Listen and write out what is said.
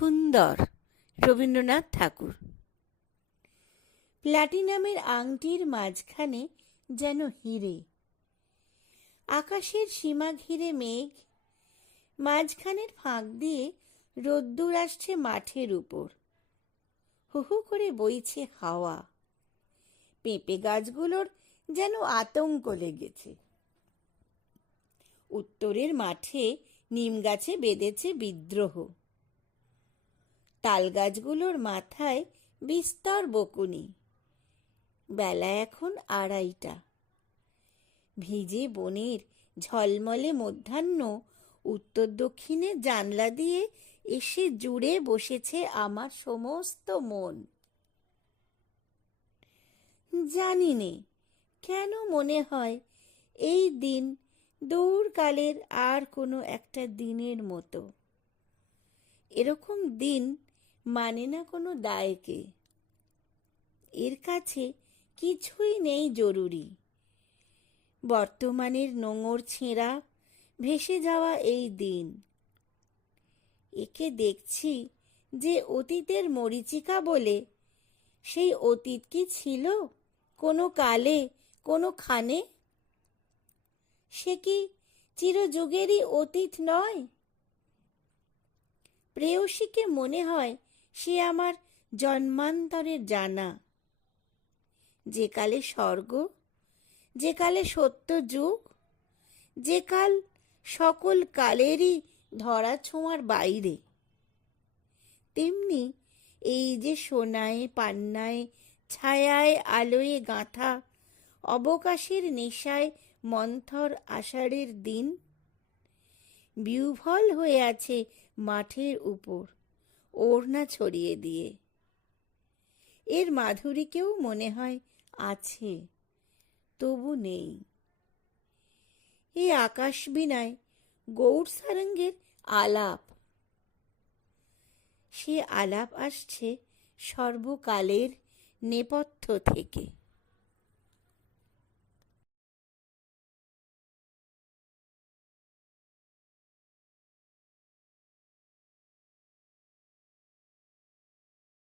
সুন্দর। রবীন্দ্রনাথ ঠাকুর। প্লাটিনামের আংটির মাঝখানে যেন হিরে। আকাশের সীমা ঘিরে মেঘ। মাঝখানের ফাঁক দিয়ে রোদ্দুর আসছে মাঠের উপর। হু হু করে বইছে হাওয়া। পেঁপে গাছগুলোর যেন আতঙ্ক লেগেছে। উত্তরের মাঠে নিম গাছে বেঁধেছে বিদ্রোহ। তাল গাছগুলোর মাথায় বিস্তর বকুনি। বেলা এখন আড়াইটা। ভিজে বনের ঝলমলে মধ্যাহ্ন, উত্তর দক্ষিণে জানলা দিয়ে এসে জুড়ে বসেছে আমার সমস্ত মন। জানি নে কেন মনে হয় এই দিন দূরকালের আর কোনো একটা দিনের মতো? এরকম দিন মানে না কোনো দায়কে। এর কাছে কিছুই নেই জরুরি। বর্তমানের নোঙর ছেঁড়া ভেসে যাওয়া এই দিন। একে দেখছি যে অতীতের মরিচিকা বলে। সেই অতীত কি ছিল? কোনো কালে, কোনো খানে? সে কি চিরযুগেরই অতীত নয়? প্রেয়সীকে মনে হয় সে আমার জন্মান্তরের জানা। যে কালে স্বর্গ, যে কালে সত্য যুগ, যে কাল সকল কালেরই ধরা ছোঁয়ার বাইরে। তেমনি এই যে সোনায়, পান্নায়, ছায়ায়, আলোয় গাঁথা, অবকাশের নেশায় মন্থর আষাঢ়ের দিন বিউভল হয়ে আছে মাঠের উপর। ওড়না ছড়িয়ে দিয়ে। এর মাধুরীকেও মনে হয় আছে, তবু নেই। এই আকাশ বিনায় গৌর সারঙ্গের আলাপ। সে আলাপ আসছে সর্বকালের নেপথ্য থেকে।